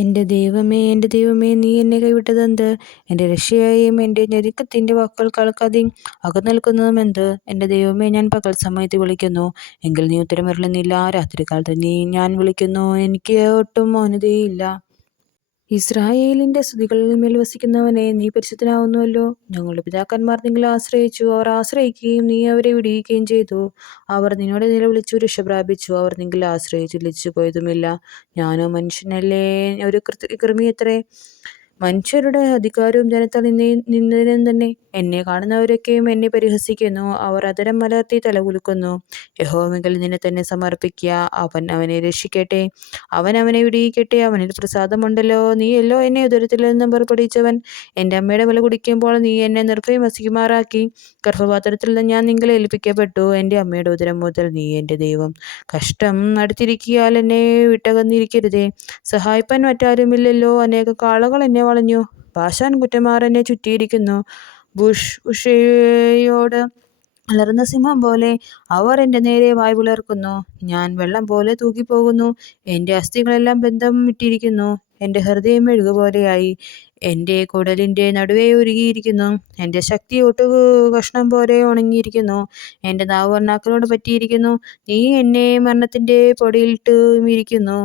എൻ്റെ ദൈവമേ, നീ എന്നെ കൈവിട്ടതെന്ത്? എൻ്റെ രക്ഷയായും എൻ്റെ ഞെരുക്കത്തിൻ്റെ വാക്കുകൾ കേൾക്കാതെ അകന്നിൽക്കുന്നതുമെന്ത്? എൻ്റെ ദൈവമേ, ഞാൻ പകൽ സമയത്ത് വിളിക്കുന്നു, എങ്കിൽ നീ ഉത്തരമരുളുന്നില്ല. രാത്രികാലത്ത് ഞാൻ വിളിക്കുന്നു, എനിക്ക് ഒട്ടും മൗനതയില്ല. ഇസ്രായേലിൻ്റെ സ്തുതികളിന്മേൽ വസിക്കുന്നവനെ, നീ പരിശുദ്ധനാകുന്നുവല്ലോ. ഞങ്ങളുടെ പിതാക്കന്മാർ നിന്നിൽ ആശ്രയിച്ചു, അവർ ആശ്രയിക്കുകയും നീ അവരെ വിടുവിക്കുകയും ചെയ്തു. അവർ നിന്നോട് നിലവിളിച്ചു, രക്ഷ പ്രാപിച്ചു. അവർ നിന്നിൽ ആശ്രയിച്ചു ലജ്ജിച്ചുപോയതുമില്ല. ഞാനോ മനുഷ്യനല്ലേ, ഒരു കൃമിയത്രേ. മനുഷ്യരുടെ അധികാരവും ജനത്താൽ നിന്ദിതനും തന്നെ. എന്നെ കാണുന്നവരൊക്കെയും എന്നെ പരിഹസിക്കുന്നു, അവർ അധരം മലർത്തി തലകുലുക്കുന്നു. യഹോവയെങ്കിൽ നിന്നെ തന്നെ സമർപ്പിക്കുക, അവൻ അവനെ രക്ഷിക്കട്ടെ, അവൻ അവനെ വിടുവിക്കട്ടെ. അവനിൽ പ്രസാദമുണ്ടല്ലോ. നീയല്ലോ എന്നെ ഉദരത്തിൽ നിന്നും പുറപ്പെടുവിച്ചവൻ. എൻ്റെ അമ്മയുടെ മുല കുടിക്കുമ്പോൾ നീ എന്നെ നിർഭയം വസിക്കുമാറാക്കി. ഗർഭപാത്രത്തിൽ നിന്ന് ഞാൻ നിങ്ങളെ ഏൽപ്പിക്കപ്പെട്ടു. എൻ്റെ അമ്മയുടെ ഉദരം മുതൽ നീ എൻ്റെ ദൈവം. കഷ്ടം അടുത്തിരിക്കിയാൽ എന്നെ വിട്ടകന്നിരിക്കരുതേ. സഹായിപ്പാൻ മറ്റാരുമില്ലല്ലോ. അനേക കാളകൾ എന്നെ വളഞ്ഞു, ബാശാൻ കുറ്റന്മാർ എന്നെ ചുറ്റിയിരിക്കുന്നു. ഉഷയോട് അലറുന്ന സിംഹം പോലെ അവർ എൻ്റെ നേരെ വായ് പിളർക്കുന്നു. ഞാൻ വെള്ളം പോലെ തൂകിപ്പോകുന്നു, എൻ്റെ അസ്ഥികളെല്ലാം ബന്ധം വിട്ടിരിക്കുന്നു. എൻ്റെ ഹൃദയം മെഴുകുപോലെയായി, എൻ്റെ കുടലിൻ്റെ നടുവേ ഉരുകിയിരിക്കുന്നു. എൻ്റെ ശക്തി കഷ്ണം പോലെ ഉണങ്ങിയിരിക്കുന്നു. എൻ്റെ നാവ് നാക്കിനോട് പറ്റിയിരിക്കുന്നു. നീ എന്നെ മരണത്തിൻ്റെ പൊടിയിലിട്ട് ഇരിക്കുന്നു.